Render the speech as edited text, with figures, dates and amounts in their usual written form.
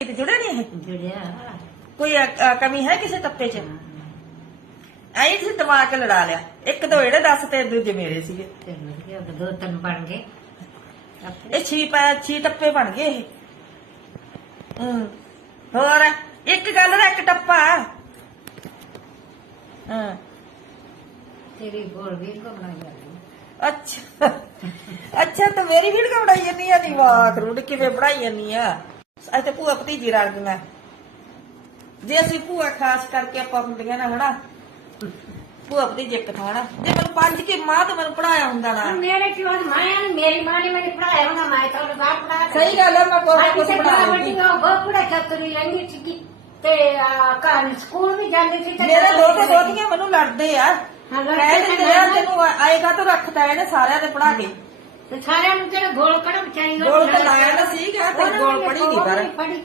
जुड़े नहीं है जुड़िया कोई कमी है किसी टप्पे च आई थी दिमाग लड़ा लिया एक तो एड़े दस ते दूजे मेरे सीगे दो तीन बन गए ये छी टप्पे बन गए होर एक गल दा एक टप्पा तेरी बोल भी बनाई जाती अच्छा अच्छा तो मेरी वीडियो बनाई जानी है नी वाह करूं किवें बनाई जानी है ਅੱਜ ਤੇ ਭੂਆ ਭਤੀਜੀ ਰਲ ਗਈਆਂ ਜੇ ਅਸੀਂ ਭੂਆ ਖਾਸ ਕਰਕੇ ਆਪਾਂ ਹੁੰਦੀਆਂ ਨਾ ਹਨਾ ਭੂਆ ਭਤੀਜੀ ਇੱਕ ਥਾਣਾ ਜੇ ਮੈਨੂੰ ਪੰਜ ਕੇ ਮਾਂ ਤੇ ਮੈਨੂੰ ਪੜਾਇਆ ਹੁੰਦਾ ਨਾ मेरे क्यों माया ने मेरी मां ने मैंने पढ़ाया होगा मैं तो बाप पढ़ा ਸਹੀ ਗੱਲ ਹੈ ਮੈਂ ਕੁਝ ਬਣਾ ਲਈ बहुत पढ़ा छतरी लंगी थी ते कान स्कूल भी जाते थे ਮੇਰੇ ਦੋਤੇ ਦੋਤੀਆਂ ਮੈਨੂੰ ਲੜਦੇ ਆ ਕਹਿੰਦੇ ਯਾਰ ਤੈਨੂੰ ਆਏਗਾ ਤਾਂ ਰੱਖਦਾ ਇਹਨੇ ਸਾਰਿਆਂ ਦੇ ਪੜਾ ਕੇ सारे गोल कड़म चाहिए ਗੋਲ ਤਾਂ ਲਾਇਆ ਤਾਂ ਸੀਗਾ ਤੇ ਗੋਲ ਪੜੀ ਨਹੀਂ ਪਰ पढ़ी